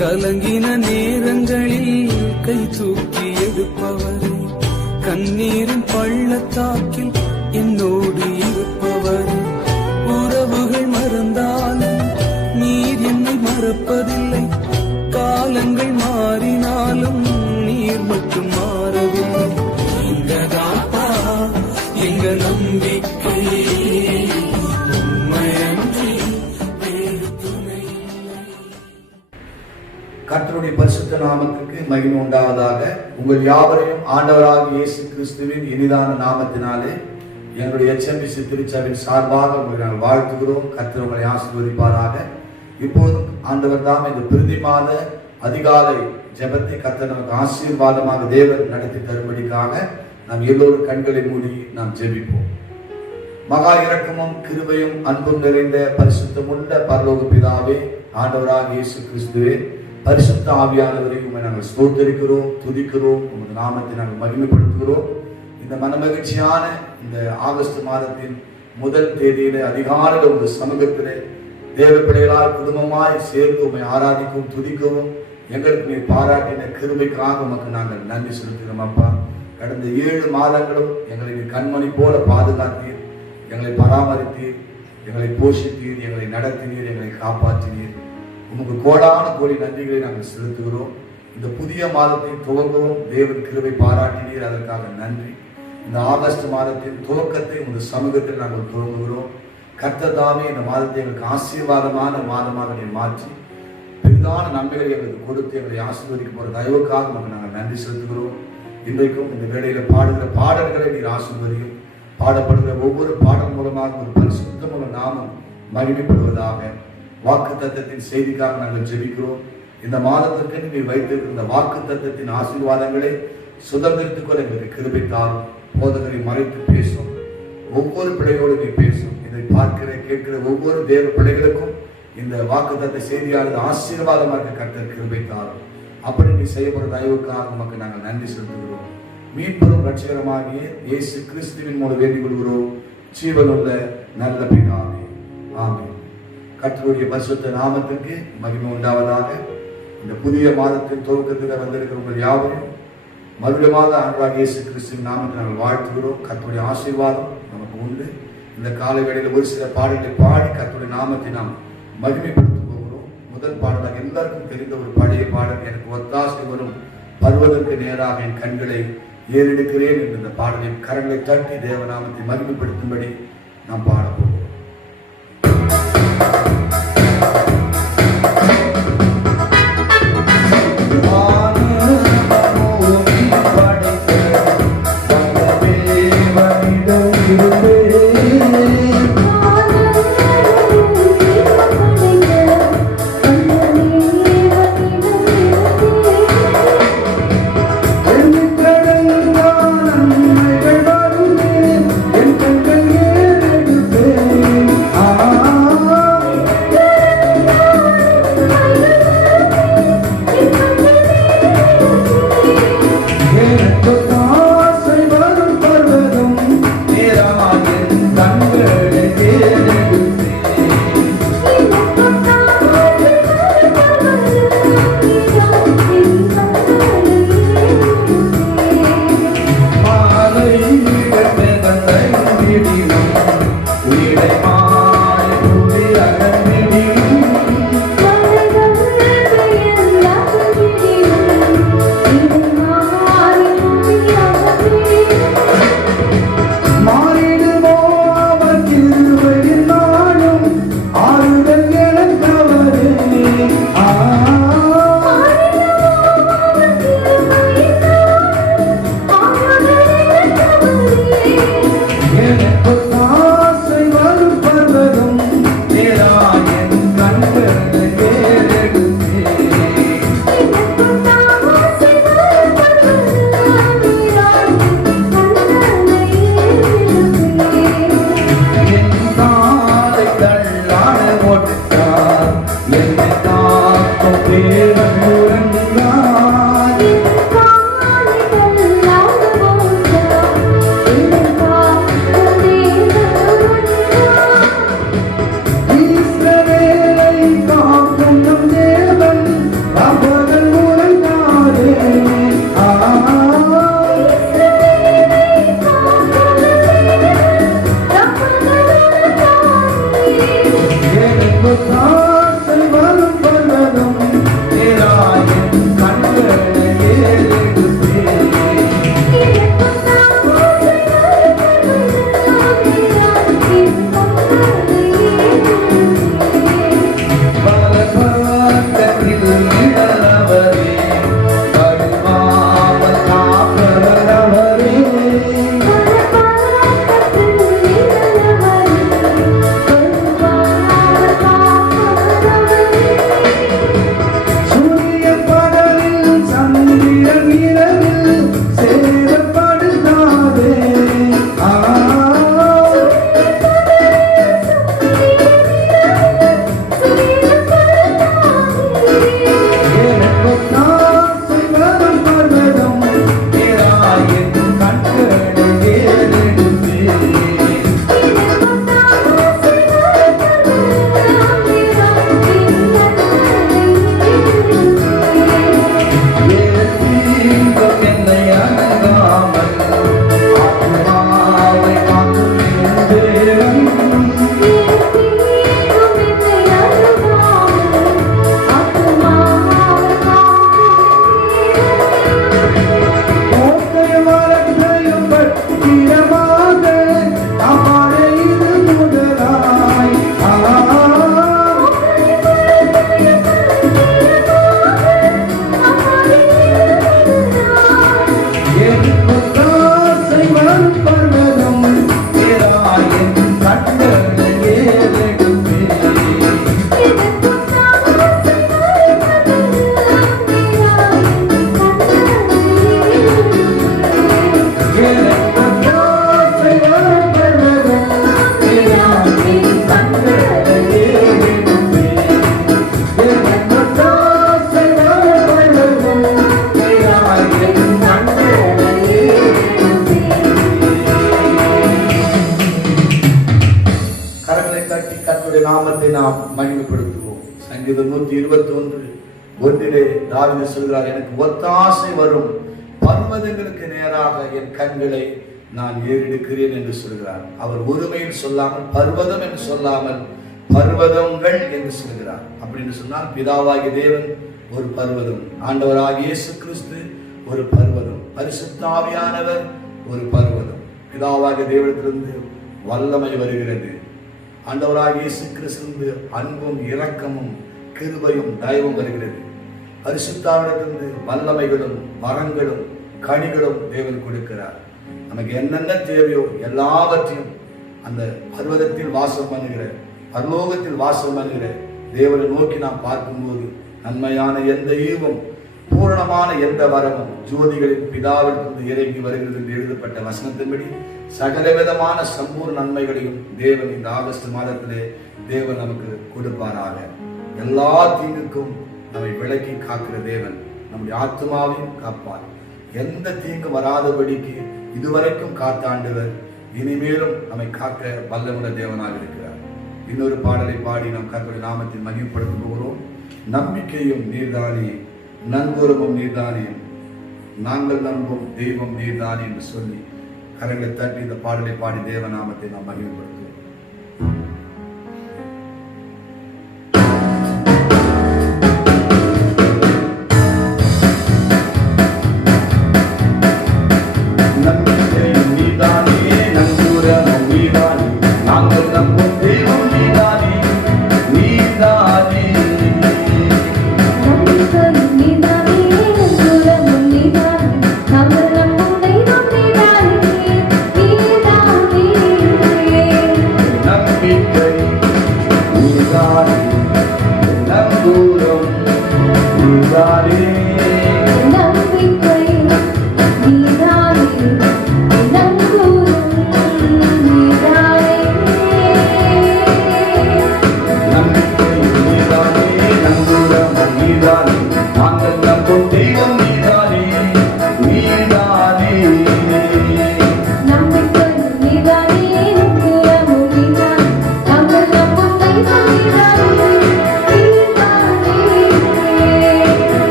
கலங்கின நேரங்களில் கை தூக்கி எடுப்பவரே, கண்ணீரின் பள்ளத்தாக்கில் என்னோடு இருப்பவரே, உறவுகள் மறந்தாலும் நீர் என்னை மறப்பதில்லை, காலங்கள் மாறினாலும் நீர் மட்டும் மாறவில்லை. இங்கதாப்பா எங்க நம்பிக்கை, உண்மையன்றி வேறு துணை இல்லை. கர்த்தருடைய பரிசுத்த நாமத்துக்கு மகிமை உண்டாவதாக. உங்கள் யாவரையும் ஆண்டவராகிய இயேசு கிறிஸ்துவின் இனிதான நாமத்தினாலே எங்களுடைய HMBC திருச்சபையின் சார்பாக உங்களை நாங்கள் வாழ்த்துகிறோம். கர்த்தர் உங்களை ஆசீர்வதிப்பாராக. இப்போதும் ஆண்டவர் தாம் இந்த பிரதி மாத அதிகாலை ஜெபத்தை கர்த்தர் நமக்கு ஆசீர்வாதமாக தேவன் நடத்தி தரும்படிக்காக நாம் எல்லோரும் கண்களை மூடி நாம் ஜெபிப்போம். மகா இரக்கமும் கிருபையும் அன்பும் நிறைந்த பரிசுத்தமுள்ள பரலோக பிதாவே, ஆண்டவராகிய இயேசு கிறிஸ்துவே, பரிசுத்த ஆவியானவரை உண்மை நாங்கள் ஸ்தோத்திரிக்கிறோம், துதிக்கிறோம், உமது நாமத்தை நாங்கள் மகிமைப்படுத்துகிறோம். இந்த மனமகிழ்ச்சியான இந்த ஆகஸ்ட் மாதத்தின் முதல் தேதியிலே அதிகாலையில் உங்கள் சமூகத்திலே தேவ பிள்ளைகளால் குடும்பமாய் சேர்ந்து உண்மை ஆராதிக்கவும் துதிக்கவும் எங்களுக்கு நீ பாராட்டின கிருபைக்காக உமக்கு நாங்கள் நன்றி செலுத்துகிறோம். அப்பா, கடந்த 7 மாதங்களும் எங்களை நீ கண்மணி போல பாதுகாத்தீர், எங்களை பராமரித்தீர், எங்களை போஷித்தீர், எங்களை நடத்தினீர், எங்களை காப்பாற்றினீர். உமக்கு கோடான கோடி நன்றிகளை நாங்கள் செலுத்துகிறோம். இந்த புதிய மாதத்தை துவங்கவும் தேவன் கிருபை பாராட்டினீர், அதற்காக நன்றி. இந்த ஆகஸ்ட் மாதத்தின் துவக்கத்தை உங்கள் சமூகத்தில் நாங்கள் துவங்குகிறோம். கர்த்தர் தாமே இந்த மாதத்தை எங்களுக்கு ஆசீர்வாதமான மாதமாக நீ மாற்றி பெரிதான நன்மைகளை எங்களுக்கு கொடுத்து எங்களை ஆசீர்வதிக்க போகிற தயவுக்காக நமக்கு நாங்கள் நன்றி செலுத்துகிறோம். இன்றைக்கும் இந்த வேளையில் பாடுகிற பாடல்களை நீர் ஆசீர்வதியும். பாடப்படுகிற ஒவ்வொரு பாடல் மூலமாக ஒரு பரிசுத்தமுள்ள நாமம் மகிமைப்படுவதாக. வாக்கு தத்தத்தின் செய்திக்காக நாங்கள் ஜெபிக்கிறோம். இந்த மாதத்திற்கு நீ வைத்திருக்கிற வாக்கு தத்தத்தின் ஆசீர்வாதங்களை சுதந்திரத்துக் கொள்ள எங்களுக்கு கிருபை தாரும். போதகரை மறைத்து பேசும், ஒவ்வொரு பிள்ளையோடு நீ பேசும். இதை பார்க்கிற கேட்கிற ஒவ்வொரு தேவ பிள்ளைகளுக்கும் இந்த வாக்குத்தத்த செய்தியானது ஆசீர்வாதமாக கர்த்தர் கிருபை தாரும். அப்படி நீ செய்யப்படுற தயவுக்காக நமக்கு நாங்கள் நன்றி செலுத்துகிறோம். மீட்பெரும் ரட்சகரமாகிய இயேசு கிறிஸ்துவின் மூலம் வேண்டிக் கொள்கிறோம், ஜீவனுள்ள நல்ல பிதாவே, ஆமென். கர்த்தருடைய பரிசுத்த நாமத்திற்கு மகிமை உண்டாவதாக. இந்த புதிய மாதத்தின் துவக்கத்தில் வந்திருக்கிற உங்கள் யாவரையும் மறுபடியுமாக ஆண்டவராகிய இயேசு கிறிஸ்துவின் நாமத்தை நாங்கள் வாழ்த்துகிறோம். கர்த்தருடைய ஆசீர்வாதம் நமக்கு உண்டு. இந்த காலை வேளையில் ஒரு சில பாடல்களை பாடி கர்த்தருடைய நாமத்தை நாம் மகிமைப்படுத்த போகிறோம். முதல் பாடலாக எல்லாருக்கும் தெரிந்த ஒரு பழைய பாடல், எனக்கு ஒத்தாசை வரும் பருவதற்கு நேராக என் கண்களை ஏறெடுக்கிறேன் என்ற இந்த பாடலை கரங்களை தட்டி தேவநாமத்தை மகிமைப்படுத்தும்படி நாம் பாட போகிறோம். என் கண்கள் ஏறெடுப்பே நாம் மகிமைப்படுத்துவோம். சங்கீதம் 121 தாவீது சொல்கிறார், எனக்கு ஒத்தாசை வரும் பர்வதங்களுக்கு நேராக என் கண்களை நான் ஏறெடுக்கிறேன் என்று சொல்கிறார். அவர் ஒருமையில் சொல்லாமல் பர்வதம் என்று சொல்லாமல் பர்வதங்கள் என்று சொல்கிறார். அப்படின்னு சொன்னால் பிதாவாகிய தேவன் ஒரு பர்வதம், ஆண்டவராகிய இயேசு கிறிஸ்து ஒரு பர்வதம், பரிசுத்த ஆவியானவர் ஒரு பர்வதம். பிதாவாகிய தேவனிடத்திலிருந்து வல்லமை வருகிறது. ஆண்டவராகிய இயேசு கிறிஸ்து அன்பும் இரக்கமும் கிருபையும் தயவும் வருகிறது. பரிசுத்தாவிடத்திலிருந்து வல்லமைகளும் வரங்களும் கனிகளும் தேவன் கொடுக்கிறார். நமக்கு என்னென்ன தேவையோ எல்லாவற்றையும் அந்த பர்வதத்தில் வாசம் பண்ணுகிற, பரலோகத்தில் வாசம் பண்ணுகிற தேவனை நோக்கி நாம் பார்க்கும்போது நன்மையான எந்த ஈவும் பூரணமான எந்த வரமும் ஜோதிகளின் பிதாவிலிருந்து இறங்கி வருகிறது என்று எழுதப்பட்ட வசனத்தின்படி சகலவிதமான சம்பூர்ண நன்மைகளையும் தேவன் இந்த ஆகஸ்ட் மாதத்திலே தேவன் நமக்கு கொடுப்பாராக. எல்லா தீங்குக்கும் நம்மை விலக்கி காக்கிற தேவன் நம்முடைய ஆத்மாவையும் காப்பார். எந்த தீங்கு வராதபடிக்கு இதுவரைக்கும் காத்த ஆண்டவர் இனிமேலும் நம்மை காக்க வல்லமுள்ள தேவனாக இருக்கிறார். இன்னொரு பாடலை பாடி நாம் கர்த்தருடைய நாமத்தில் மகிமைப்படுத்த போகிறோம். நம்பிக்கையும் நீர்தானே, நன்கூரமும் நீர்தானே, நாங்கள் நம்பும் தெய்வம் நீர்தானே என்று சொல்லி கரங்களை தட்டி இந்த பாடலை பாடி தேவ நாமத்தை நாம் மகிமைப்படுத்துவோம்.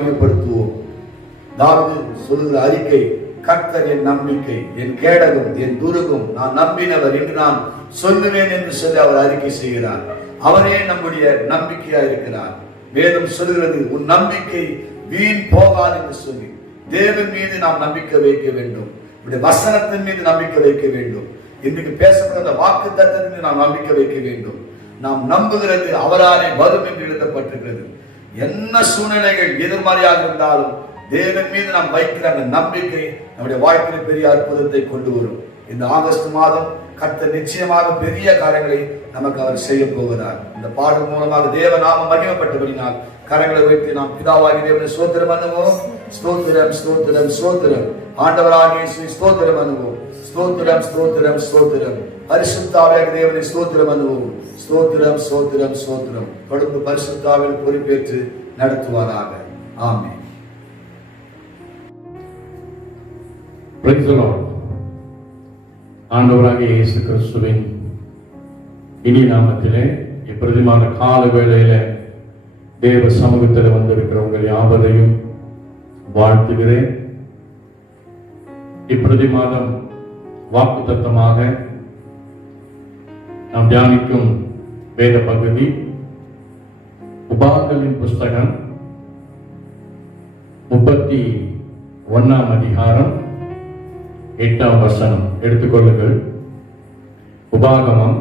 மகிமைப்படுத்துவோம். தாவீது சொல்லுகிற அறிக்கை, கர்த்தர் என் நம்பிக்கை, என் கேடகம், என் துருகம், நான் நம்பினவர் என்று நான் சொல்லுவேன் என்று சொல்லி அவர் அறிக்கை செய்கிறார். அவரே நம்முடைய நம்பிக்கையா இருக்கிறார். வேதம் சொல்லுகிறது, உன் நம்பிக்கை வீண் போகாது என்று சொல்லி தேவன் மீது நாம் நம்பிக்கை வைக்க வேண்டும். வசனத்தின் மீது நம்பிக்கை வைக்க வேண்டும். இன்றைக்கு பேசப்படுகிற வாக்கு தத்தத்தின் மீது நாம் நம்பிக்கை வைக்க வேண்டும். நாம் நம்புகிறது அவராலே வரும் என்று எழுதப்பட்டிருக்கிறது. என்ன சூழ்நிலைகள் எதிர்மறையாக இருந்தாலும் தேவன் மீது நாம் வைக்கிற அந்த நம்பிக்கை நம்முடைய வாழ்க்கையில் பெரிய அற்புதத்தை கொண்டு வரும். இந்த ஆகஸ்ட் மாதம் கர்த்தர் நிச்சயமாக பெரிய காரியங்களை நமக்கு அவர் செய்ய போகிறார். இந்த பாடல் மூலமாக தேவ நாம மகிமைப்பட்டபடினால் கரங்களை வைத்து நாம் பிதாவாகிய தேவனை ஸ்தோத்திரம் பண்ணுவோம். ஸ்தோத்திரம் ஸ்தோத்திரம் ஸ்தோத்திரம். ஆண்டவராகிய இயேசுவை ஸ்தோத்திரம் பண்ணுவோம். ஸ்தோத்திரம் ஸ்தோத்திரம் ஸ்தோத்திரம். பரிசுத்த ஆவியாகிய தேவனை ஸ்தோத்திரம் பண்ணுவோம். ஸ்தோத்திரம் ஸ்தோத்திரம் ஸ்தோத்திரம். தொடர்ந்து பரிசுத்த ஆவியால் பொறுப்பேற்று நடத்துவாராக. ஆமென். Praise the Lord. ஆண்டவராகிய இயேசு கிறிஸ்துவின் இனி நாமத்திலே இப்பிரதிமான கால வேளையில தேவ சமூகத்தில் வந்திருக்கிற உங்கள் யாவரையும் வாழ்த்துகிறேன். இப்பிரதி மாதம் வாக்குத்தத்தமாக நாம் தியானிக்கும் வேத பகுதி உபாகமத்தின் புஸ்தகம் 31ஆம் அதிகாரம் 8ஆம் வசனம். எடுத்துக்கொள்ளுங்கள். உபாகமம்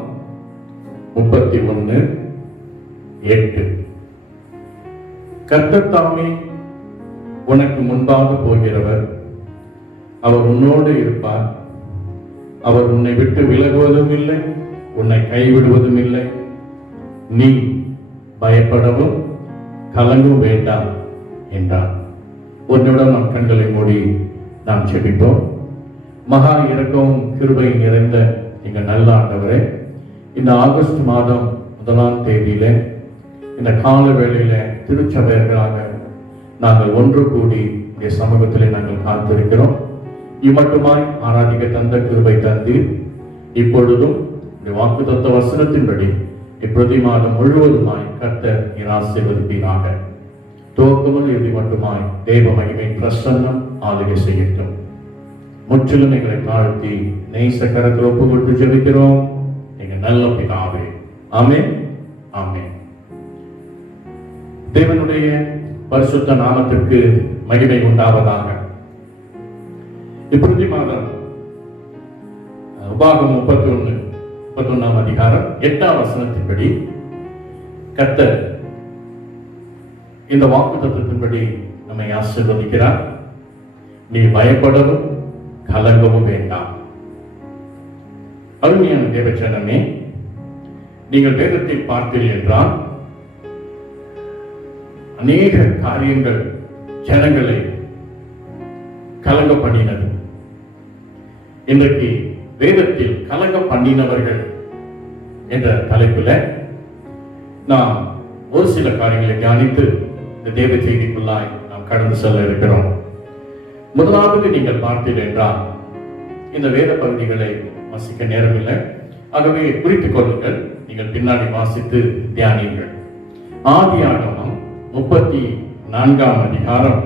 31:8. கர்த்தர் தாமே உனக்கு முன்பாக போகிறவர், அவர் உன்னோடு இருப்பார். அவர் உன்னை விட்டு விலகுவதும் இல்லை, உன்னை கைவிடுவதும் இல்லை. நீ பயப்படவும் கலங்கவும் வேண்டாம் என்றார். உன்னுடன் நம் கண்களை மூடி நாம் ஜெபிப்போம். மகா இரக்கமும் கிருபையும் நிறைந்த எங்கள் நல்ல ஆண்டவரே, இந்த ஆகஸ்ட் மாதம் 1ஆம் தேதியில இந்த கால வேளையில திருச்சபையர்களாக நாங்கள் ஒன்று கூடி இந்த சமூகத்திலே நாங்கள் காத்திருக்கிறோம். இம்மட்டுமாய் ஆராதிக்க தந்த கிருபை தந்து இப்பொழுதும் இந்த வாக்குத்தத்த வசனத்தின்படி இப்பிரதி மாதம் முழுவதுமாய் கர்த்தர் நீர் ஆசீர்வதிப்பீராக. துவக்கமும் இறுதி மட்டுமாய் தேவ மகிமை பிரசன்னம் ஆளுகை செய்யட்டும். முற்றிலும் எங்களை தாழ்த்தி நேச கரத்தில் ஒப்பு கொடுத்து ஜெபிக்கிறோம் எங்க நல்ல பிதாவே. ஆமென் ஆமென். தேவனுடைய பரிசுத்த நாமத்திற்கு மகிமை உண்டாவதாக. இப்பிரதி மாதம் உபாகமம் 31ஆம் அதிகாரம் 8ஆம் வசனத்தின்படி கர்த்தர் இந்த வாக்குத்தத்தத்தின்படி நம்மை ஆசீர்வதிக்கிறார். நீ பயப்படவும் கலங்கவும் வேண்டாம். அருமையான தேவச்சனமே, நீங்கள் வேதத்தில் பார்த்தீர்கள் என்றால் அநேக காரியங்கள் ஜனங்களை கலங்க பண்ணினது. இன்றைக்கு வேதத்தில் கலங்க பண்ணினவர்கள் என்ற தலைப்பில் நாம் ஒரு சில காரியங்களை தியானித்து இந்த தேவ செய்திக்குள்ளாய் நாம் கடந்து செல்ல இருக்கிறோம். முதலாவது நீங்கள் பார்த்தீர்கள் என்றால் இந்த வேத பகுதிகளை வாசிக்க நேரமில்லை, ஆகவே குறித்துக் கொள்ளுங்கள். நீங்கள் பின்னாடி வாசித்து தியானியுங்கள். ஆதியாகமம் 34ஆம் அதிகாரம்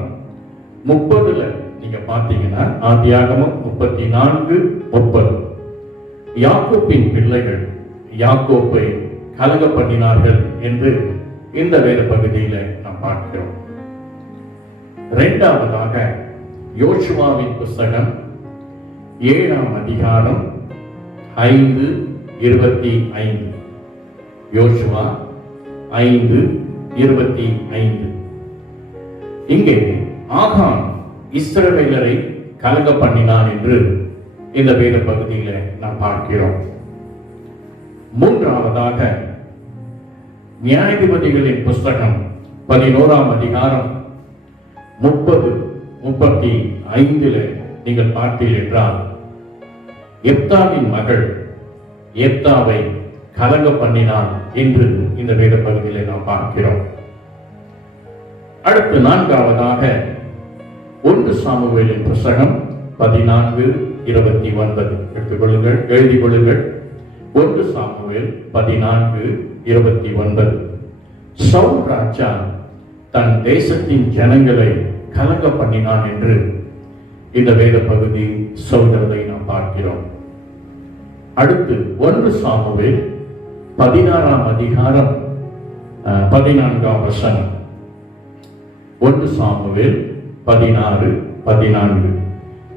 30ல நீங்க பார்த்தீங்கன்னா ஆதியாகமம் 34:30 யாக்கோப்பின் பிள்ளைகள் யாக்கோப்பை கலங்க பண்ணினார்கள் என்று இந்த வேத பகுதியில நாம் பார்க்கிறோம். இரண்டாவதாக யோசுவாவின் புஸ்தகம் 7ஆம் அதிகாரம் 5:25. யோசுவா 5:25. இங்கே ஆகான் இஸ்ரவேலரை கலங்க பண்ணினான் என்று இந்த வேத பகுதியில நாம் பார்க்கிறோம். மூன்றாவதாக நியாயாதிபதிகளின் புஸ்தகம் 11ஆம் அதிகாரம் 30-35 நீங்கள் பார்த்தீர்கள் என்றால் எப்தாவின் மகள் எப்தாவை கலங்க பண்ணினான் என்று இந்த வேத பகுதியிலே நாம் பார்க்கிறோம். அடுத்து நான்காவதாக 1 சாமுவேலின் புஸ்தகம் 14:29 எடுத்துக்கொள்ளுங்கள், எழுதிக் கொள்ளுங்கள். 1 சாமுவேல் 14:29. சவுல் ராஜா தன் தேசத்தின் ஜனங்களை கலங்க பண்ணினான் என்று இந்த வேத பகுதி சொல்கிறதை நாம் பார்க்கிறோம். அடுத்து 1 சாமுவேல் 16ஆம் அதிகாரம் 14ஆம் வசனம். 1 சாமுவேல் 16:14.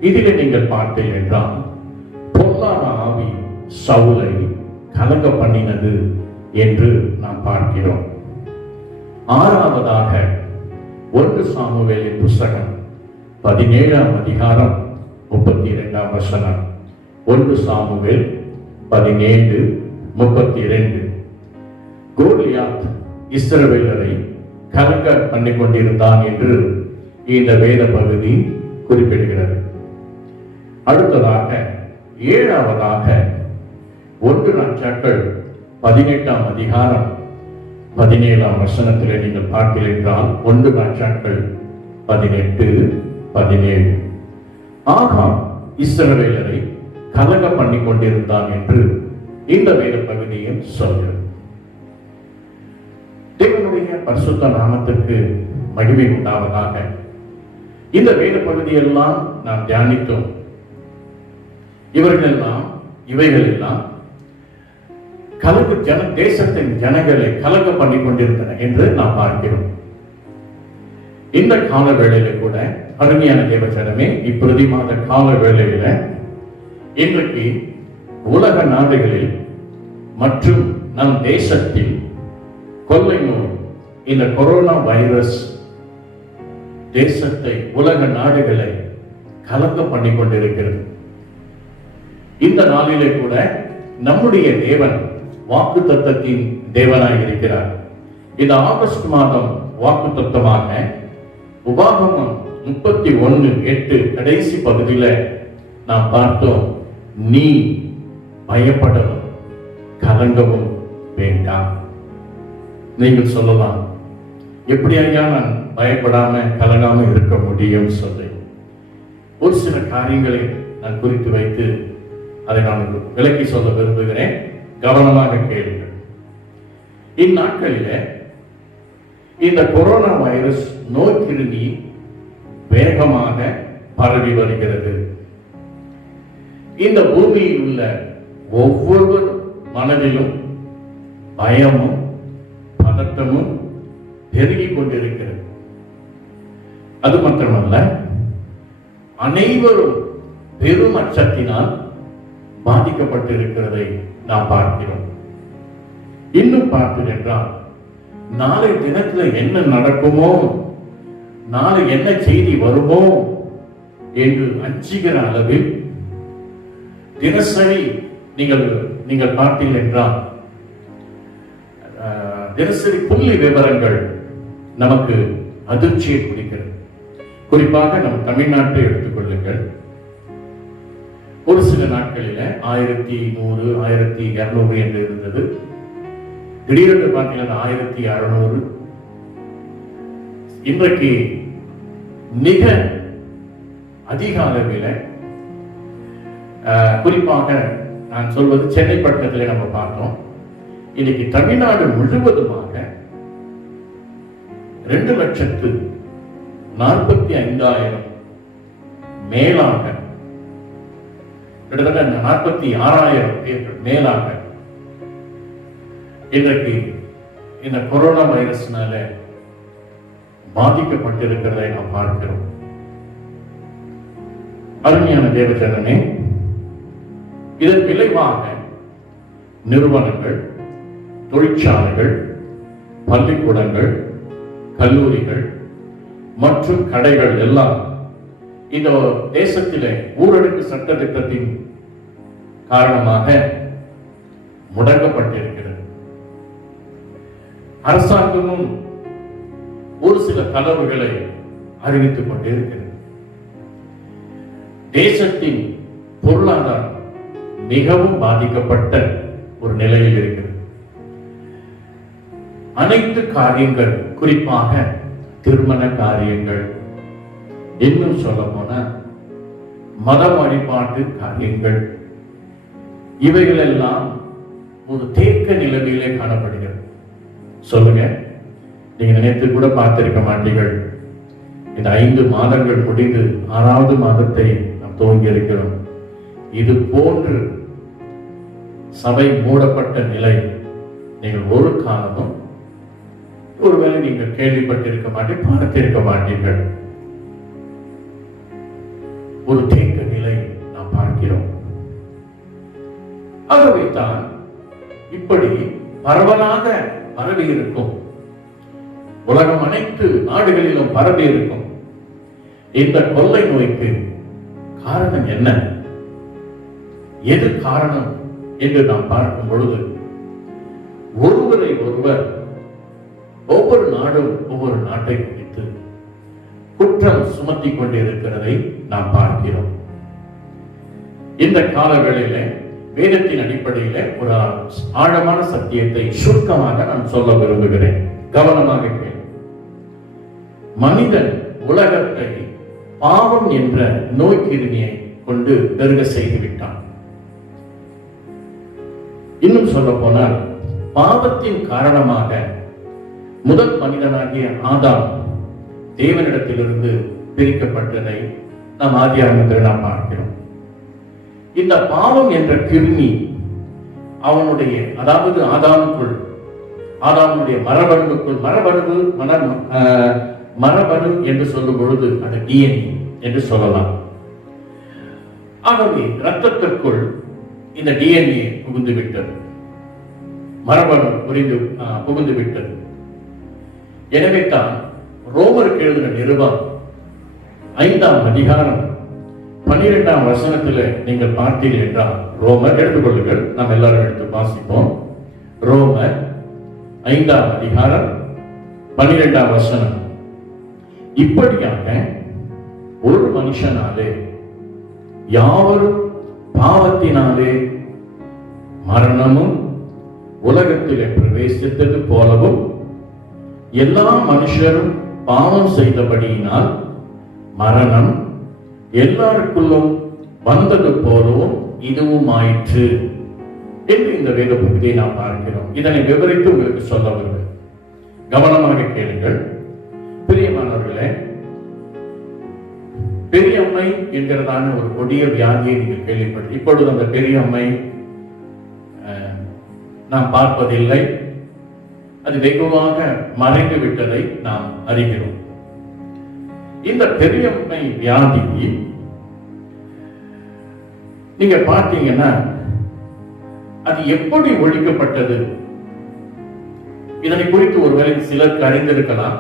இதிலே நீங்கள் பார்த்தீர்கள் என்றால் பொல்லாத ஆவி சவுலை கலங்க பண்ணினது என்று நாம் பார்க்கிறோம். 6ஆவதாக 1 சாமுவேலின் புஸ்தகம் 17ஆம் அதிகாரம் 32ஆம் வசனம். 1 சாமுவேல் 17:32. கோலியாத் இஸ்ரவேலரை கலங்க பண்ணி கொண்டிருந்தான் என்று இந்த வேத பகுதி குறிப்பிடுகிறது. அடுத்ததாக 7ஆவதாக 1 நாட்கள் 18ஆம் அதிகாரம் 17ஆம் வசனத்திலே நீங்கள் பார்த்தீர்கள் என்றால் 1 நாட்கள் 18:17. ஆகாம் இஸ்ரவேலரை கலங்க பண்ணி கொண்டிருந்தான் என்று இந்த வேத பகுதியில் சொல்கிறது. தேவனுடைய பரிசுத்த நாமத்திற்கு மகிமை உண்டாவதாக. இந்த வேத பகுதியெல்லாம் நாம் தியானித்தோம். இவைகள் எல்லாம் தேசத்தின் ஜனங்களை கலங்க பண்ணி கொண்டிருந்தன என்று நாம் பார்க்கிறோம். இந்த கால வேளையில கூட அருமையான தேவச்சனமே, இப்பிரதி மாத கால வேளையில இன்றைக்கு உலக நாடுகளில் மற்றும் நம் தேசத்தில் கொள்ளை நோய், இந்த கொரோனா வைரஸ் தேசத்தை, உலக நாடுகளை கலங்க பண்ணி கொண்டிருக்கிறது. இந்த நாளிலே கூட நம்முடைய தேவன் வாக்குத்தத்தத்தின் தேவனாய் இருக்கிறார். இந்த ஆகஸ்ட் மாதம் வாக்குத்தத்தமாக உபாகமம் 31:8 கடைசி பகுதியில நாம் பார்த்தோம், நீ பயப்படவும் கலங்கவும் வேண்டாம். நீங்கள் சொல்லலாம், எப்படி ஐயா நான் பயப்படாம கலங்காம இருக்க முடியும் சொல்லி. ஒரு சில காரியங்களை நான் குறித்து வைத்து அதை நான் விளக்கி சொல்ல விரும்புகிறேன். கவனமாக கேளுங்கள். இந்நாட்களில இந்த கொரோனா வைரஸ் நோய் கிருமி வேகமாக பரவி வருகிறது. இந்த பூமியில் உள்ள ஒவ்வொரு மனதிலும் பயமும் பதட்டமும் பெருகிக் கொண்டிருக்கிறது. அது மட்டுமல்ல, அனைவரும் பெரும் அச்சத்தினால் பாதிக்கப்பட்டிருக்கிறதை நாம் பார்க்கிறோம். இன்னும் பார்த்தீர்கள் என்றால், நாளை தினத்துல என்ன நடக்குமோ, நாளை என்ன செய்தி வருமோ என்று அஞ்சுகிற அளவில் தினசரி நீங்கள் பார்த்தீர்கள் என்றால் தினசரி புள்ளி விவரங்கள் நமக்கு அதிர்ச்சியை கொடுக்கிறது. குறிப்பாக நம் தமிழ்நாட்டை எடுத்துக்கொள்ளுங்கள். ஒரு சில நாட்களில 1100, 1200 என்று இருந்தது. திடீரென்று பார்த்தீங்கன்னா 1600. இன்றைக்கு மிக அதிக அளவில், குறிப்பாக நான் சொல்வது சென்னை பட்டணத்தில் நம்ம பார்த்தோம். இன்னைக்கு தமிழ்நாடு முழுவதுமாக 2,45,000 மேலாக, கிட்டத்தட்ட 46,000 பேர்கள் மேலாக இன்றைக்கு இந்த கொரோனா வைரஸ்னால பாதிக்கப்பட்டிருக்கிறதை நாம் பார்க்கிறோம். அருமையான தேவஜனமே, இதன் விளைவாக நிறுவனங்கள், தொழிற்சாலைகள், பள்ளிக்கூடங்கள், கல்லூரிகள் மற்றும் கடைகள் எல்லாம் இந்த தேசத்திலே ஊரடங்கு சட்ட திட்டத்தின் காரணமாக முடக்கப்பட்டிருக்கிறது. அரசாங்கமும் ஒரு சில தளர்வுகளை அறிவித்துக் கொண்டே இருக்கிறது. தேசத்தின் பொருளாதாரம் மிகவும் பாதிக்கப்பட்ட ஒரு நிலையில் இருக்கிறது. அனைத்து காரியங்கள், குறிப்பாக திருமண காரியங்கள், இன்னும் சொல்ல போன மத வழிபாட்டு காரியங்கள், இவைகள் எல்லாம் ஒரு தேக்க நிலையிலே காணப்படுகிறது. சொல்லுங்க, நீங்க நினைத்து கூட பார்த்திருக்க மாட்டீர்கள். இந்த 5 மாதங்கள் முடிந்து 6வது மாதத்தை நாம் துவங்கி இருக்கிறோம். இது போன்று சபை மூடப்பட்ட நிலை நீங்கள் ஒரு காலமும் ஒருவேளை நீங்கள் கேள்விப்பட்டிருக்க மாட்டீர்கள், பார்த்திருக்க மாட்டீர்கள். ஒரு தேக்க நிலை நாம் பார்க்கிறோம். ஆகவே தான் இப்படி பரவலாக பரவி இருக்கும், உலகம் அனைத்து நாடுகளிலும் பரவி இருக்கும் இந்த கொள்ளை நோய்க்கு காரணம் என்ன? எது காரணம் என்று நாம் பார்க்கும் பொழுது ஒருவரை ஒருவர் ஒவ்வொரு நாடும் ஒவ்வொரு நாட்டை குறித்து குற்றம் சுமத்தி கொண்டிருக்கிறதை நாம் பார்க்கிறோம். இந்த காலங்களிலே வேதத்தின் அடிப்படையில ஒரு ஆழமான சத்தியத்தை சுருக்கமாக நான் சொல்ல விரும்புகிறேன். கவனமாக கேள். மனிதன் உலகத்தை பாவம் என்ற நோய் கிருமியை கொண்டு பெருக செய்து விட்டான். இன்னும் சொல்ல போனால் பாவத்தின் காரணமாக முதல் மனிதனாகிய ஆதாம் தேவனிடத்திலிருந்து பிரிக்கப்பட்டதை நாம் ஆதியாகமத்தில் நாம் பார்க்கிறோம். இந்த பாவம் என்ற கிருமி அவனுடைய, அதாவது ஆதாமுடைய மரபணுக்குள், மரபணு என்று சொல்லும் பொழுது அது DNA என்று சொல்லலாம். ஆகவே இரத்தத்திற்குள் இந்த DNA புகுந்து விட்டது, மரபணு புகுந்து விட்டது. எனவே தான் ரோமருக்கு எழுதின நிருபம் 5ஆம் அதிகாரம் 12ஆம் வசனத்தில் நீங்கள் பார்த்தீர்கள் என்றால், ரோமர் எடுத்துக்கொள்ளுங்கள், நாம் எல்லாரும் எடுத்து வாசிப்போம். ரோமர் 5ஆம் அதிகாரம் 12ஆம் வசனம். இப்படியாக ஒரு மனுஷனாலே யாவரும் பாவத்தினாலே மரணமும் உலகத்திலே பிரவேசித்தது போலவும் எல்லா மனுஷரும் பாவம் செய்தபடியினால் மரணம் எல்லாருக்குள்ளும் வந்தது போலவும் இதுவும் ஆயிற்று என்று இந்த வேத பகுதியை நாம் பார்க்கிறோம். இதனை விவரித்து உங்களுக்கு சொல்ல வருவேன். கவனமாக கேளுங்கள். பிரியமானவர்களே, பெரியம்மை என்கிறதான ஒரு கொடிய வியாதியை நீங்கள் கேள்விப்பட்டு, இப்பொழுது அந்த பெரியம்மை நாம் பார்ப்பதில்லை, அது வெகுவாக மறைந்து விட்டதை நாம் அறிகிறோம். இந்த பெரியம்மை வியாதி நீங்க பார்த்தீங்கன்னா அது எப்படி ஒழிக்கப்பட்டது? இதனை குறித்து ஒருவேளை சிலருக்கு அறிந்திருக்கலாம்,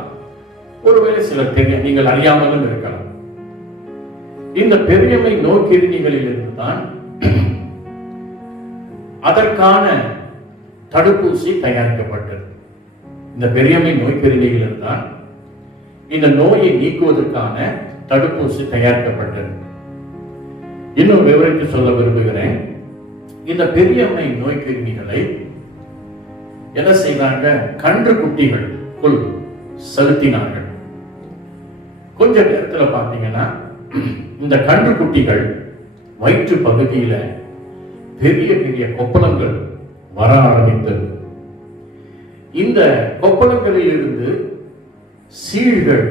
ஒருவேளை சிலர் நீங்கள் அறியாமலும் இருக்கலாம். இந்த பெரியம்மை நோய்க்கிருமிகளில் இருந்துதான் அதற்கான தடுப்பூசி தயாரிக்கப்பட்டது. இந்த பெரியம்மை நோய்க்கிருமிகளில் தான் இந்த நோயை நீக்குவதற்கான தடுப்பூசி தயாரிக்கப்பட்டது. இன்னும் விவரித்து சொல்ல விரும்புகிறேன். இந்த பெரியம்மை நோய்க்கிருமிகளை என்ன செய்தாங்க? கன்று குட்டிகளுக்குள் செலுத்தினார்கள். கொஞ்ச நேரத்தில் பார்த்தீங்கன்னா இந்த கன்று குட்டிகள் வயிற்று பகுதியில பெரிய பெரிய கொப்பளங்கள் வர ஆரம்பித்தது. இந்த கொப்பளங்களில் இருந்து சீழ்கள்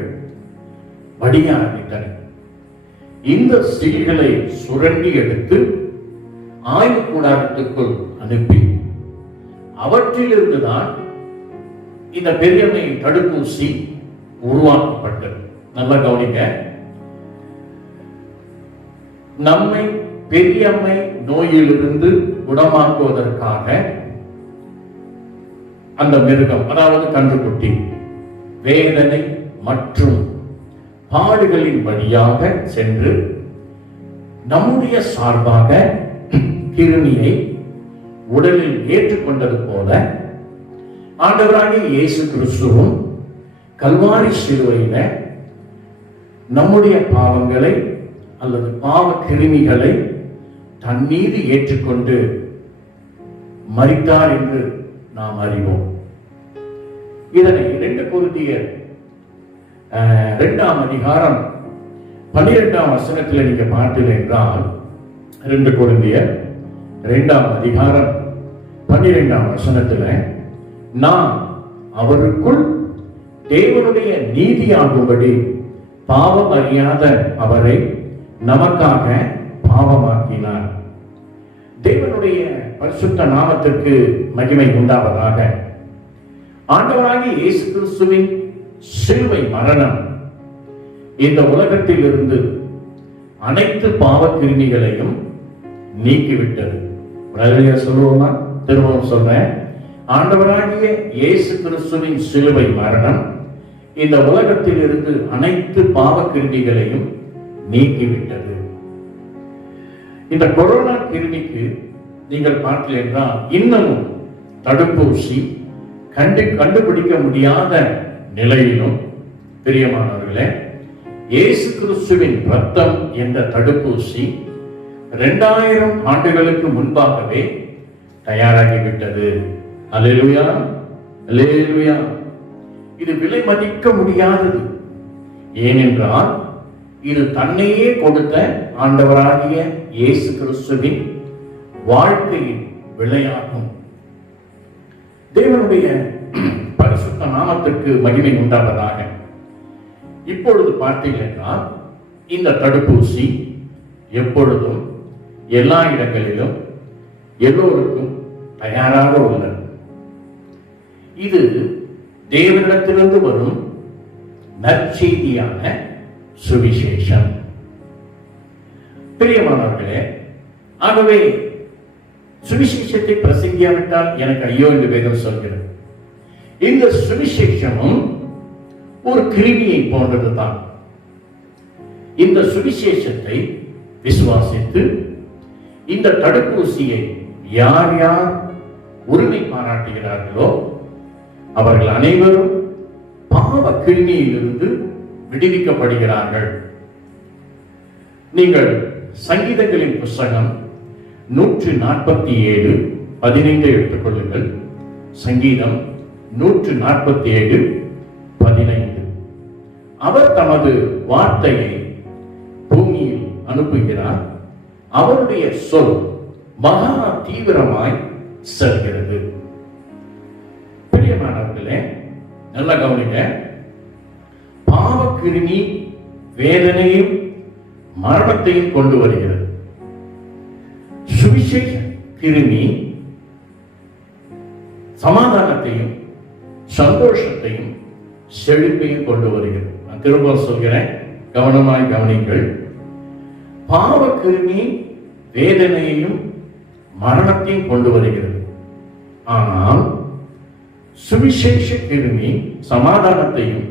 வடிய ஆரம்பித்தன. இந்த சீழ்களை சுரண்டி எடுத்து ஆய்வு கூடாரத்துக்குள் அனுப்பி அவற்றிலிருந்துதான் இந்த பெரியம்மை தடுப்பூசி உருவாக்கப்பட்டது. நல்லா கவனிங்க. நம்மை பெரியம்மை நோயிலிருந்து குணமாக்குவதற்காக அந்த மிருகம், அதாவது கன்றுக்குட்டி, வேதனை மற்றும் பாடுகளின் வழியாக சென்று நம்முடைய சார்பாக கிருமியை உடலில் ஏற்றுக்கொண்டது போல ஆண்டவராகிய இயேசு கிறிஸ்துவும் கல்வாரி சிலுவையில நம்முடைய பாவங்களை அல்லது பாவ கிருமிகளை தன் மீது ஏற்றுக்கொண்டு மரித்தார் என்று நாம் அறிவோம். இதனை 2 கொரிந்தியர் 2ஆம் அதிகாரம் 12ஆம் வசனத்தில் நீங்க பார்த்தீர்கள் என்றால், 2 கொரிந்தியர் 2ஆம் அதிகாரம் 12ஆம் வசனத்தில் நாம் அவருக்குள் தேவனுடைய நீதியாகும்படி பாவம் அறியாத அவரை நமக்காக பாவமாக்கினார். தேவனுடைய பரிசுத்த நாமத்திற்கு மகிமை உண்டாவதாக. ஆண்டவராகிய இயேசு கிறிஸ்துவின் சிலுவை மரணம் இந்த உலகத்தில் இருந்து அனைத்து பாவ கிருமிகளையும் நீக்கிவிட்டது. சொல்லுவோமா? திரும்பவும் சொல்றேன். ஆண்டவராகிய இயேசு கிறிஸ்துவின் சிலுவை மரணம் இந்த உலகத்தில் இருந்து அனைத்து பாவ கிருமிகளையும் நீக்கிவிட்டது. இந்த கொரோனா கிருமிக்கு நீங்கள் பார்த்தீர்கள் என்றால் இன்னமும் தடுப்பூசி கண்டுபிடிக்க முடியாத நிலையிலும், பிரியமானவர்களே, இயேசு கிறிஸ்துவின் ரத்தம் என்ற தடுப்பூசி 2000 ஆண்டுகளுக்கு முன்பாகவே தயாராகிவிட்டது. அல்லேலூயா, அல்லேலூயா. இது விலை மதிக்க முடியாதது. ஏனென்றால் இது தன்னையே கொடுத்த ஆண்டவராகிய இயேசு கிறிஸ்துவின் வாழ்க்கையின் விளையாகும். தேவனுடைய பரிசுத்த நாமத்திற்கு மகிமை உண்டாவதாக. இப்பொழுது பார்த்தீர்கள் என்றால் இந்த தடுப்பூசி எப்பொழுதும் எல்லா இடங்களிலும் எல்லோருக்கும் தயாராக உள்ளது. இது தேவனிடத்திலிருந்து வரும் நற்செய்தியான சுவிசேஷம். பிரியமானவர்களே, ஆகவே சுவிசேஷத்தை பிரசங்கியாவிட்டால் எனக்கு ஐயோ என்று வேதம் சொல்கிறது. இந்த சுவிசேஷமும் ஒரு கிருமியை போன்றதுதான். இந்த சுவிசேஷத்தை விசுவாசித்து இந்த தடுப்பூசியை யார் யார் உரிமை பாராட்டுகிறார்களோ அவர்கள் அனைவரும் பாவ கிருமியிலிருந்து விடுவிக்கப்படுகிறார்கள். நீங்கள் சங்கீதங்களின் புஸ்தகம் 147:15 எடுத்துக்கொள்ளுங்கள். சங்கீதம் 147:15. அவர் தமது வார்த்தையை பூமியில் அனுப்புகிறார். அவருடைய சொல் மகா தீவிரமாய் செல்கிறது. பிரியமானவர்களே, நல்ல கவனிங்க. பாவ கிருமி வேதனையும் மரணத்தையும் கொண்டு வருகிறது. சுவிசேஷ கிருமி சமாதானத்தையும் சந்தோஷத்தையும் செழிப்பையும் கொண்டு வருகிறது. நான் திரும்ப சொல்கிறேன், கவனமாய் கவனிங்கள். பாவ கிருமி வேதனையையும் மரணத்தையும் கொண்டு வருகிறது. ஆனால் சுவிசேஷ கிருமி சமாதானத்தையும்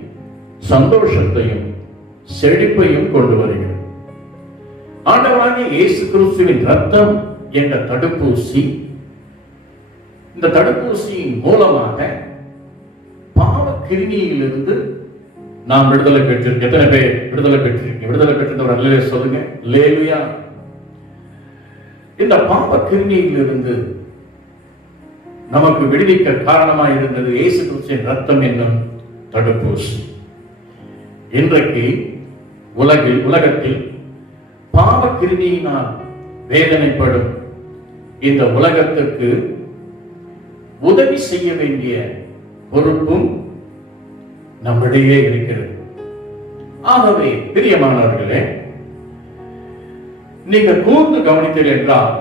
சந்தோஷத்தையும் செழிப்பையும் கொண்டு வருகிறது. ஆண்டவராகிய இயேசு கிறிஸ்துவின் ரத்தம் என்ற தடுப்பூசி, இந்த தடுப்பூசியின் மூலமாக பாவ கிருமியிலிருந்து நாம் விடுதலை பெற்றிருக்கோம். எத்தனை பேர் விடுதலை பெற்றிருக்கீங்க? விடுதலை பெற்றவர் அல்லையே சொல்லுங்க. அல்லேலூயா. இந்த பாவ கிருமியிலிருந்து நமக்கு விடுவிக்க காரணமாக இருந்தது இயேசு கிறிஸ்துவின் ரத்தம் என்னும் தடுப்பூசி. இன்றைக்கு உலகத்தில் பாவ கிருமியினால் வேதனைப்படும் இந்த உலகத்திற்கு உதவி செய்ய வேண்டிய பொறுப்பும் நம்மிடையே இருக்கிறது. ஆகவே பிரியமானவர்களே, நீங்கள் கூர்ந்து கவனித்தீர்கள் என்றால்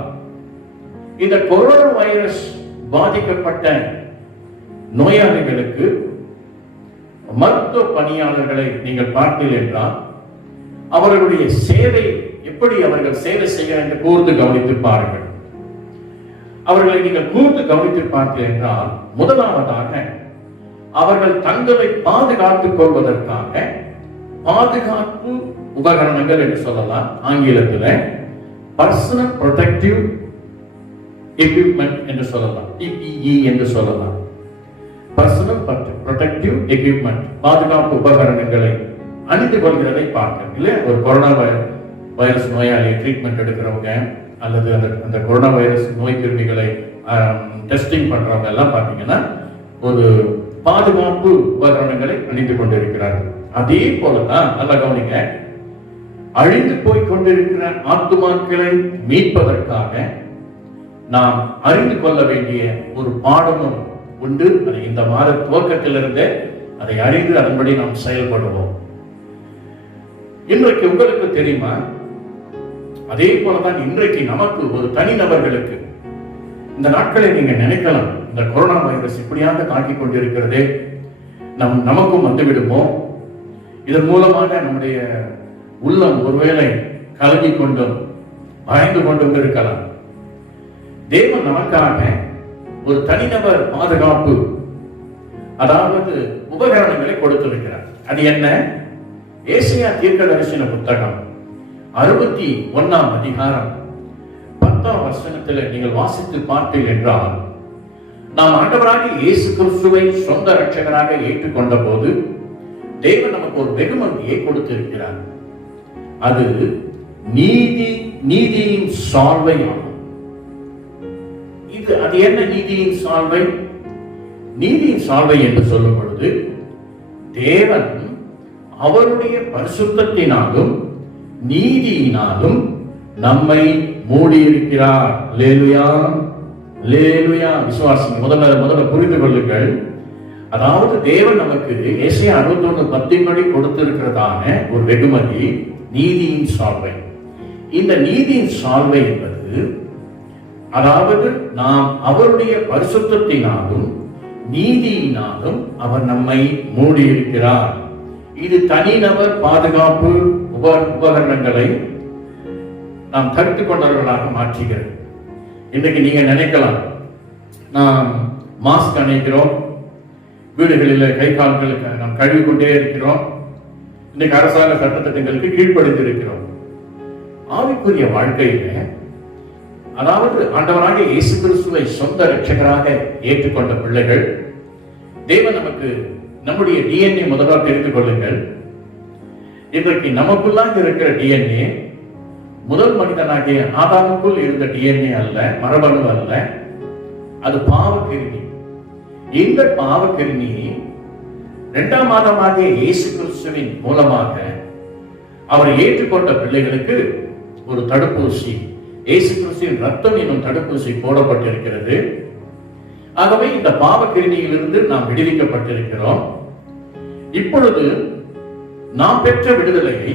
இந்த கொரோனா வைரஸ் பாதிக்கப்பட்ட நோயாளிகளுக்கு மருத்துவ பணியாளர்களை நீங்கள் பார்த்தீர்கள் என்றால் அவர்களுடைய சேவை எப்படி அவர்கள் சேவை செய்ய என்று கூர்ந்து கவனித்து பாருங்கள். அவர்களை நீங்கள் கூர்ந்து கவனித்து பார்த்தீர்கள் என்றால் முதலாவதாக அவர்கள் தங்களை பாதுகாத்துக் கொள்வதற்காக பாதுகாப்பு உபகரணங்கள் என்று சொல்லலாம். ஆங்கிலத்தில் பர்சனல் ப்ரொடெக்டிவ் எக்யூப்மெண்ட் என்று சொல்லலாம், PPE என்று சொல்லலாம். பர்சனல் ப்ரொடெக்டிவ் எக்யூப்மெண்ட், பாதுகாப்பு உபகரணங்களை அணிந்து கொள்கிறதை பார்க்க இல்லையா? ஒரு கொரோனா வைரஸ் நோயாளியை ட்ரீட்மெண்ட் எடுக்கிறவங்க அல்லது அந்த கொரோனா வைரஸ் நோய் கிருமிகளை டெஸ்டிங் பண்றவங்க எல்லாம் பார்த்தீங்கன்னா ஒரு பாதுகாப்பு உபகரணங்களை அணிந்து கொண்டிருக்கிறார்கள். அதே போலதான் நல்ல கவனிங்க, அழிந்து போய் கொண்டிருக்கிற ஆத்துமாக்களை மீட்பதற்காக நாம் அறிந்து கொள்ள வேண்டிய ஒரு பாடமும் உண்டு. அது இந்த மாத துவக்கத்திலிருந்தே அதை அறிந்து அதன்படி நாம் செயல்படுவோம். இன்றைக்கு உங்களுக்கு தெரியுமா, அதே போலதான் இன்றைக்கு நமக்கு ஒரு தனிநபர்களுக்கு இந்த நாட்களை நீங்க நினைக்கலாம், இந்த கொரோனா வைரஸ் இப்படியாக தாக்கிக் கொண்டிருக்கிறதே, நமக்கும் வந்துவிடுமோ, இதன் மூலமாக நம்முடைய உள்ளம் ஒருவேளை கலங்கி கொண்டும் பயந்து கொண்டும் இருக்கலாம். தேவன் நமக்காக ஒரு தனிநபர் பாதுகாப்பு, அதாவது உபகரணங்களை கொடுத்திருக்கிறார். அது என்ன? ஏசாயா தீர்க்கதரிசன புத்தகம் 61ஆம் அதிகாரம் 10ஆம் வசனத்தில் நீங்கள் வாசித்து பார்த்தீர்கள் என்றால், நாம் ஆண்டவராகிய இயேசு கிறிஸ்துவை சொந்த இரட்சகராக ஏற்றுக்கொண்ட போது தேவன் நமக்கு ஒரு வெகுமதியை கொடுத்திருக்கிறார். அது நீதியின் சால்வை ஆகும். அது என்ன நீதியின் சால்வை? நீதியின் சால்வை என்று சொல்லும் பொழுது தேவன் அவருடைய பரிசுத்தத்தினாலும் நீதியினாலும் நம்மை மூடியிருக்கிறார். அல்லேலூயா, அல்லேலூயா. விசுவாசி முதல்ல புரிந்து கொள்ளுங்கள். அதாவது தேவன் நமக்கு ஏசாயா 61:10 கொடுத்திருக்கிறதான ஒரு வெகுமதி நீதியின் சால்வை. இந்த நீதியின் சால்வை என்பது, அதாவது நாம் அவருடைய பரிசுத்தத்தினாலும் நீதியினாலும் அவர் நம்மை மூடியிருக்கிறார். இது தனிநபர் பாதுகாப்பு உபகரணங்களை நாம் கருத்து கொண்டவர்களாக மாற்றுகிறது. இன்றைக்கு நீங்க நினைக்கலாம், நாம் மாஸ்க் அணிக்கிறோம், வீடுகளில் கை கால்களுக்கு நாம் கழுவிக்கொண்டே இருக்கிறோம், இன்னைக்கு அரசாங்க சட்டத்திட்டங்களுக்கு கீழ்ப்படிந்து இருக்கிறோம். ஆவிக்குரிய வாழ்க்கையில, அதாவது ஆண்டவராகிய இயேசு கிறிஸ்துவை சொந்த இரட்சகராக ஏற்றுக்கொண்ட பிள்ளைகள், தேவன் நமக்கு நம்முடைய டிஎன்ஏ முதலாக தெரிந்து கொள்ளுங்கள். இன்றைக்கு நமக்குள்ளாக இருக்கிற டிஎன்ஏ முதல் மனிதனாகிய ஆதாமுக்குள் இருந்த டிஎன்ஏ அல்ல, மரபணு அல்ல, அது பாவக்கிருமி. இந்த பாவக்கிருமி 2ஆம் மாதமாகிய இயேசு கிறிஸ்துவின் மூலமாக அவர் ஏற்றுக்கொண்ட பிள்ளைகளுக்கு ஒரு தடுப்பூசி, இயேசு கிறிஸ்துவின் ரத்தம் என்னும் தடுப்பூசி போடப்பட்டிருக்கிறது. ஆகவே இந்த பாவக்கிருமியிலிருந்து நாம் விடுவிக்கப்பட்டிருக்கிறோம். இப்பொழுது நாம் பெற்ற விடுதலையை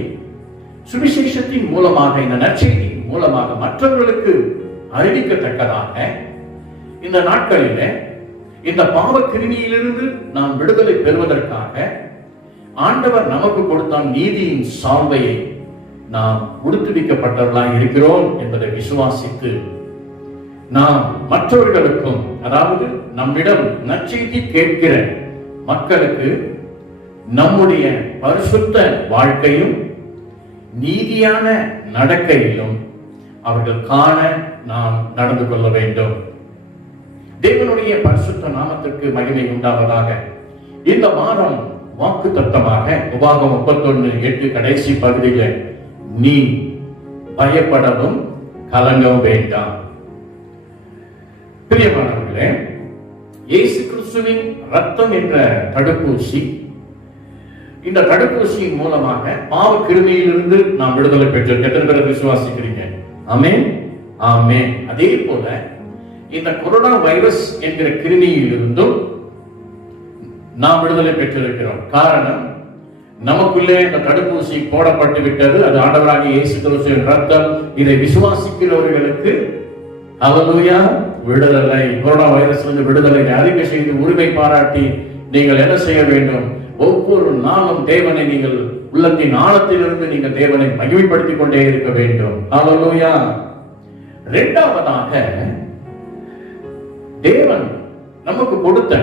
சுவிசேஷத்தின் மூலமாக, இந்த நற்செய்தியின் மூலமாக மற்றவர்களுக்கு அறிவிக்கத்தக்கதாக இந்த நாட்களில் இந்த பாவக்கிருமியிலிருந்து நாம் விடுதலை பெறுவதற்காக ஆண்டவர் நமக்கு கொடுத்த நீதியின் சால்வையை நாம் உடுத்துவிக்கப்பட்டவர்களாக இருக்கிறோம் என்பதை விசுவாசித்து நாம் மற்றவர்களுக்கும், அதாவது நம்மிடம் நற்செய்தி கேட்கிற மக்களுக்கு நம்முடைய பரிசுத்த வாழ்க்கையும் நீதியான நடக்கையிலும் அவர்கள் காண நாம் நடந்து கொள்ள வேண்டும். தேவனுடைய பரிசுத்த நாமத்திற்கு மகிமை உண்டாவதாக. இந்த மாதம் வாக்கு தத்தமாக உபாகமம் 31:8 கடைசி பகுதியில், நீ பயப்படவும் கலங்கவும் வேண்டாம். பிரியமானவர்களே, இயேசு கிறிஸ்துவின் ரத்தம் என்ற தடுப்பூசி, இந்த தடுப்பூசியின் மூலமாக பாவ கிருமியிலிருந்து நாம் விடுதலை பெற்றிருக்க எத்தனை பேர் விசுவாசிக்கிறீங்க? ஆமென், ஆமென். அதே போல இந்த கொரோனா வைரஸ் என்கிற கிருமியிலிருந்தும் நாம் விடுதலை பெற்றிருக்கிறோம். காரணம், நமக்குள்ளே இந்த தடுப்பூசி போடப்பட்டு விட்டது. அது ஆண்டவராகிய இயேசு கிறிஸ்துவின் ரத்தம். இதை விசுவாசிக்கிறவர்களுக்கு ஹல்லேலூயா விடுதலை, கொரோனா வைரஸிலிருந்து விடுதலை அறிக்கை செய்து உரிமை பாராட்டி நீங்கள் என்ன செய்ய வேண்டும்? ஒவ்வொரு நாளும் தேவனை நீங்கள் உள்ளத்தின் ஆழத்திலிருந்து நீங்கள் தேவனை மகிமைப்படுத்திக் கொண்டே இருக்க வேண்டும். ஹல்லேலூயா. இரண்டாவதாக, தேவன் நமக்கு கொடுத்த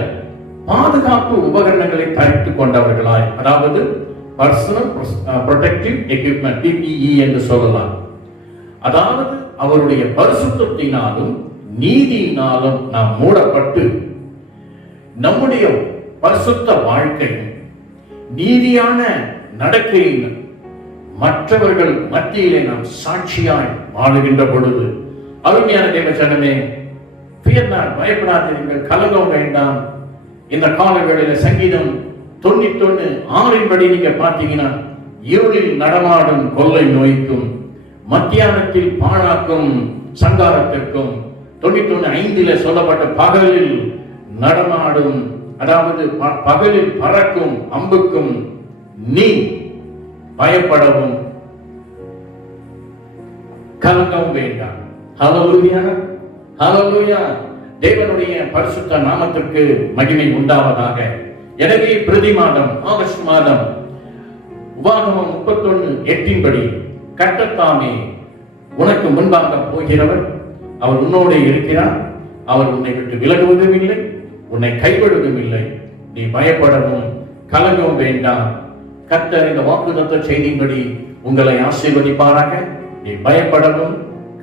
பாதுகாப்பு உபகரணங்களை தரித்துக் கொண்டவர்களாய், அதாவது பர்சனல் ப்ரொடெக்டிவ் எக்யூப்மெண்ட், PPE என்று சொல்லலாம். அதாவது அவருடைய பரிசுத்தத்தினாலும் நீதியினாலும் நாம் மூடப்பட்டு நம்முடைய பரிசுத்த வாழ்க்கை நீதியான நடக்கையில் மற்றவர்கள் மத்தியிலே நாம் சாட்சியாய் வாழுகின்ற பொழுது, அருமையான தேவ ஜனமே, பயப்படாதீர்கள், கலங்கம் வேண்டாம். இந்த காலங்களில் சங்கீதம் 91:6 நீங்க பார்த்தீங்கன்னா, இருளில் நடமாடும் கொள்ளை நோய்க்கும் மத்தியானத்தில் பாழாக்கும் சங்காரத்திற்கும், 91:5 சொல்லப்பட்ட பகலில் நடமாடும் அதாவது பகலில் பறக்கும் அம்புக்கும் நீ பயப்படவும் கலங்கவும் வேண்டாம். ஹல்லேலூயா, ஹல்லேலூயா. தேவனுடைய பரிசுத்த நாமத்திற்கு மகிமை உண்டாவதாக. எனவே பிரதி மாதம் ஆகஸ்ட் மாதம் உபாகமம் 31:8 படி கர்த்தர் உனக்கு முன்பாக போகிறவர், அவர் உன்னோடு இருக்கிறார், அவர் உன்னை விட்டு விலகுவதும் இல்லை, உன்னை கைவிடுவதும் இல்லை, நீ பயப்படவும் கலங்கவும் வேண்டாம். கர்த்தர் இந்த வாக்குத்தத்த செய்தியின்படி உங்களை ஆசீர்வதிப்பாராக. நீ பயப்படவும்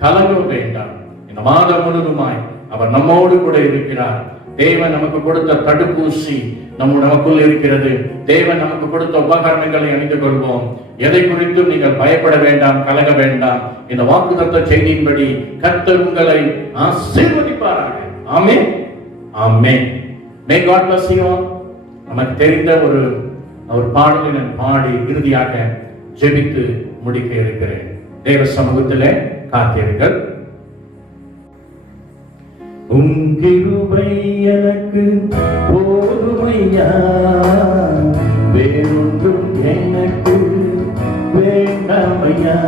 கலங்கவும் வேண்டாம். இந்த மாதம் முழுவதுமாய் அவர் நம்மோடு கூட இருக்கிறார். தேவன் நமக்கு கொடுத்த தடுப்பூசி நமக்குள் இருக்கிறது. தேவன் நமக்கு கொடுத்த உபகரணங்களை அணிந்து கொள்வோம். எதை குறித்தும் நீங்கள் பயப்பட வேண்டாம், கலங்க வேண்டாம். இந்த வாக்குத்தத்த செய்தியின்படி கர்த்தர் உங்களை ஆசீர்வதிப்பாராக. ஆமென், ஆமென். May God bless you all. நமக்கு தெரிந்த ஒரு பாடலை நான் பாடி இறுதியாக ஜெபித்து முடிக்க இருக்கிறேன். தேவ சமூகத்திலே காத்திருங்கள். உம் கிருபை எனக்கு போதுமையா, வேறொன்றும் எனக்கு வேண்டாமையா.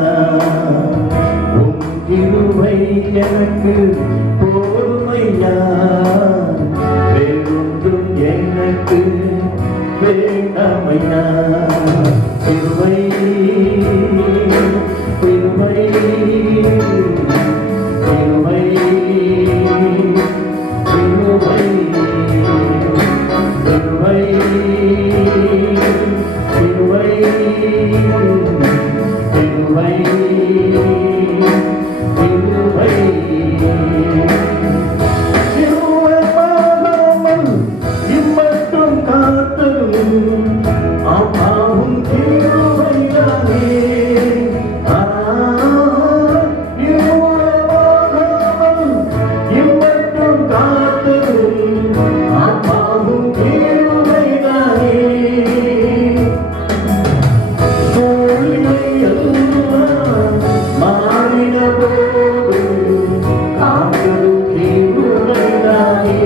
உம் கிருபை எனக்கு போதுமையா, வேறொன்றும் எனக்கு வேண்டாமையா. கிருபை கிருபை கிருபை இம்மட்டும் காத்ததும் அப்பாவும் கிருபையானே. இம்மட்டும் காத்ததும் அப்பாவும் கிருபையானே. சூழ்நிலை எல்லாம் மாறின போது காத்ததும் கிருபையானே.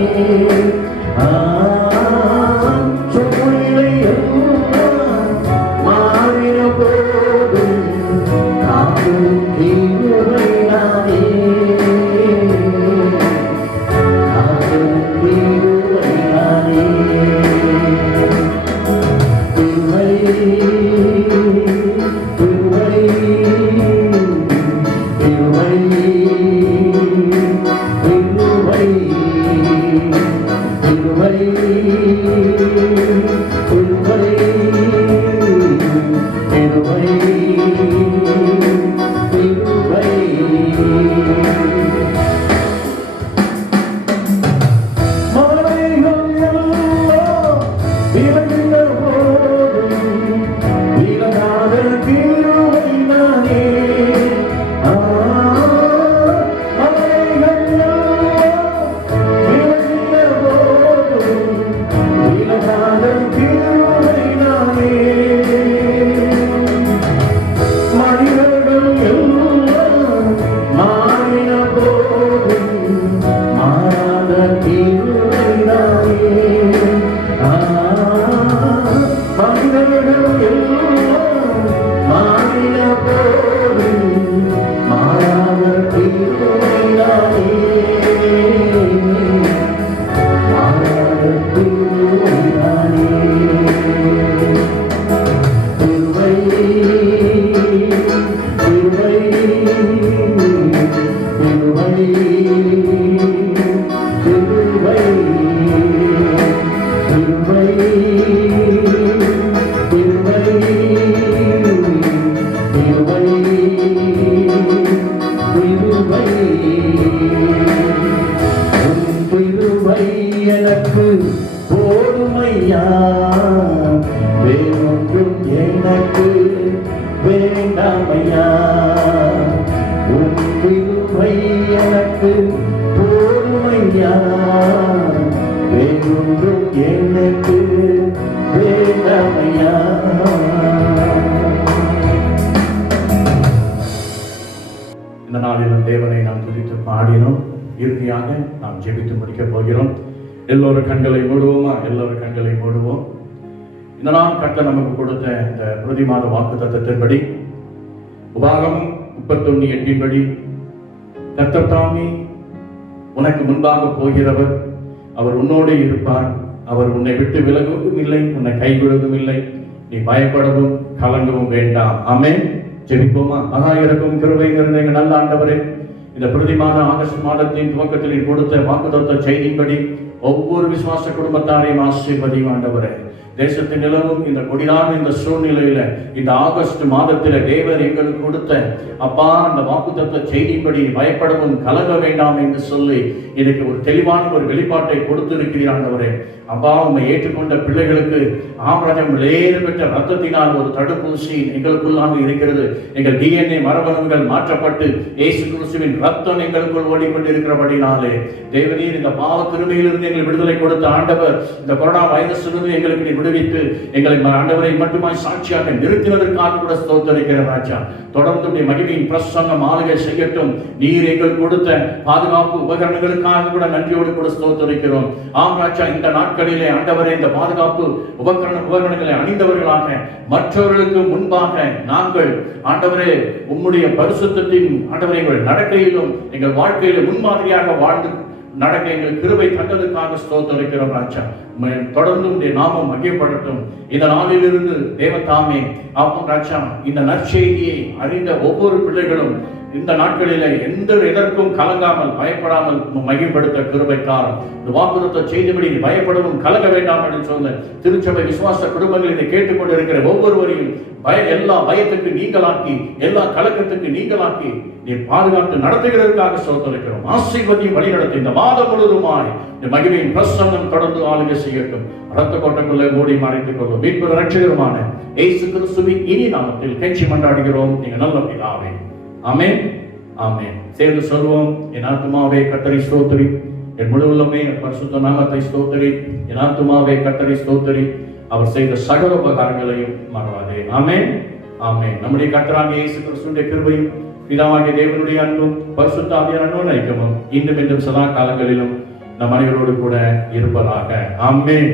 எனக்கு போதுமையா, வேறொன்றும் எனக்கு வேண்டாமையா. உன் கிருபை எனக்கு போதுமையா, வேறொன்றும் எனக்கு வேண்டாமையா. இந்த நாளிலும் தேவனை நாம் துதித்து பாடினோம். இறுதியாக நாம் ஜெபித்து முடிக்கப் போகிறோம். எல்லோரும் கண்களை மூடுவோமா? எல்லோரும் கண்களை மூடுவோம். இந்த நாள் கர்த்தர் நமக்கு கொடுத்த இந்த பிரதி மாத வாக்கு தத்தத்தின்படி உபாகமம் 31:8 கர்த்தர் தாமே உனக்கு முன்பாக போகிறவர், அவர் உன்னோடு இருப்பார், அவர் உன்னை விட்டு விலகுவதும் இல்லை, உன்னை கைவிடுவதும் இல்லை, நீ பயப்படவும் கலங்கவும் வேண்டாம். ஆமென். ஜெபிப்போமா? மகா இரக்கம் கிருபை நிறைந்த எங்கள் நல்ல ஆண்டவரே, இந்த பிரதி மாதம் ஆகஸ்ட் மாதத்தின் துவக்கத்தில் கொடுத்த வாக்குத்தத்த செய்தியின்படி ஒவ்வொரு விசுவாச குடும்பத்தாரையும் ஆசீர்வதியும் ஆண்டவரே. தேசத்தின் நிலவும் இந்த கொடிதான இந்த சூழ்நிலையில இந்த ஆகஸ்ட் மாதத்தில தேவர் எங்களுக்கு கொடுத்த அப்பா அந்த வாக்குத்தத்த செய்தியின்படி பயப்படவும் கலங்க வேண்டாம் என்று சொல்லி எனக்கு ஒரு தெளிவான ஒரு வெளிப்பாட்டை கொடுத்திருக்கிறீர் ஆண்டவரே. அப்பா உண்மை ஏற்றுக்கொண்ட பிள்ளைகளுக்கு ஆபிரகாம் விலையேற பெற்ற ரத்தத்தினால் ஒரு தடுப்பூசி எங்களுக்குள்ளாக இருக்கிறது. எங்கள் DNA மரபணுகள் மாற்றப்பட்டு இயேசு கிறிஸ்துவின் ரத்தம் எங்களுக்குள் ஓடிக்கொண்டிருக்கிறபடினாலே தேவனீர் இந்த பாவ கிருமையிலிருந்து எங்களுக்கு விடுதலை கொடுத்த ஆண்டவர், இந்த கொரோனா வைரஸிலிருந்து எங்களுக்கு விடுவித்து எங்களை ஆண்டவரை மட்டுமாய் சாட்சியாக நிறுத்தினதற்காக கூட ஸ்தோத்தரிக்கிற ராஜா. தொடர்ந்து மகிமையின் பிரசங்கம் ஆளுகை செய்யட்டும். நீர் எங்களுக்கு கொடுத்த பாதுகாப்பு உபகரணங்களுக்காக கூட நன்றியோடு கூட ஸ்தோத்தரிக்கிறோம். ஆம் ராஜா, இந்த நாட்களிலே ஆண்டவரே இந்த பாதுகாப்பு உபகரணங்களை அணிந்தவர்களாக மற்றவர்களுக்கு முன்பாக நாங்கள் ஆண்டவரே உம்முடைய பரிசுத்தத்தின் ஆண்டவரை எங்கள் நடக்கையிலும் எங்கள் வாழ்க்கையிலும் முன்மாதிரியாக வாழ்ந்து நடக்க எங்கள் கிருபை தந்ததுக்காக ஸ்தோத்தரிக்கிறோம் ராஜா. தொடர்ந்து உடைய நாமம் மகிழப்படட்டும். இந்த நாளிலிருந்து தேவதாமே ஆகும் ராஜா, இந்த நற்செய்தியை அறிந்த ஒவ்வொரு பிள்ளைகளும் இந்த நாட்களில எந்த எதற்கும் கலங்காமல் பயப்படாமல் மகிழ்படுத்த கிருபைக்காரம். இந்த வாக்குறுத்த செய்திபடி பயப்படவும் கலங்க வேண்டாம் என்று சொன்ன திருச்சபை விசுவாச குடும்பங்கள் இதை கேட்டுக்கொண்டிருக்கிற ஒவ்வொருவரையும் எல்லா பயத்துக்கு நீங்களாக்கி எல்லா கலக்கத்துக்கு நீங்களாக்கி நீ பாதுகாத்து நடத்துகிறதுக்காக ஸ்தோத்திரிக்கிறோம். ஆசீர்வதியும் வழி நடத்தி இந்த மாதம் முழுவதுமாய் இந்த மகிமையின் பிரசன்னம் தொடர்ந்து ஆளுகை செய்யட்டும். ரத்த கோட்டைக்குள்ளே மூடி மறைத்துக் கொள்வோம். மீட்பு ரட்சகருமான இயேசு கிறிஸ்துவின் இனி நாமத்தில் கட்சி மன்றாடுகிறோம் எங்கள் நல்ல பிதாவே. ஆமென், ஆமென். சேர்ந்து சொல்வோம். என் ஆத்துமாவே கர்த்தரை ஸ்தோத்திரி, என் முழு உள்ளமே பரிசுத்த நாமத்தை ஸ்தோத்திரி, என் ஆத்துமாவே கர்த்தரை ஸ்தோத்திரி, அவர் செய்த சகல உபகாரங்களையும் மறவாதே. ஆமென், ஆமென். நம்முடைய கர்த்தராகிய இயேசு கிறிஸ்துவின் கிருபையும் பிதாவாகிய தேவனுடைய அன்பும் பரிசுத்த ஆவியானவரின் ஐக்கியமும் இன்னும் என்றும் சதா காலங்களிலும் நம் அனைவரோடு கூட இருப்பதாக. ஆமென்.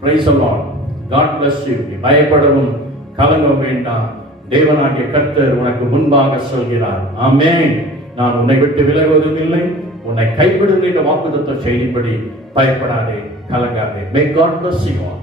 Praise the Lord. God bless you. பயப்படவும் கலங்க வேண்டாம். தேவனாகிய கர்த்தர் உனக்கு முன்பாக சொல்கிறார். ஆமென். நான் உன்னை விட்டு விலகுவதும் இல்லை, உன்னை கைவிடுகின்ற வாக்குத்தத்த செய்தின்படி பயப்படாதே, கலங்காதே. May God bless you all.